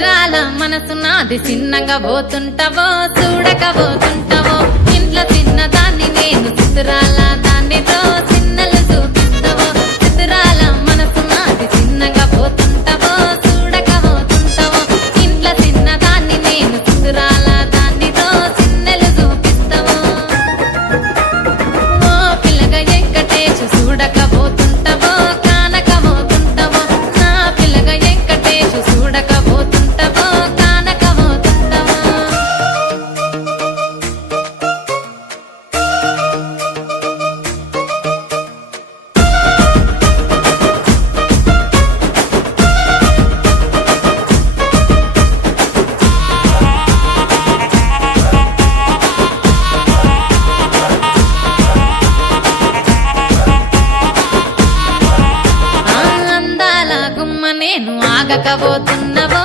చిత్రాల మనసు నాది చిన్నగా పోతుంటావో చూడకపోతుంటావో ఇంట్లో చిన్నదాన్ని నేను చిత్రాల దాన్నితో చిన్నలు చూపిస్తావో చిత్రాల మనసు నాది చిన్నగా పోతుంటావో చూడకపోతుంటావో ఇంట్లో చిన్నదాన్ని నేను చిత్రాల దాన్నితో చిన్నలు చూపిస్తావో ఓ పిల్లగా వెంకటేశు చూడకపోతుంటావో కానకపోతుంటావో నా పిల్లగా వెంకటేశు చూడకపోతుంటావో కానకపోతుంటావో అందాల గుమ్మ నేను ఆగకపోతున్నవో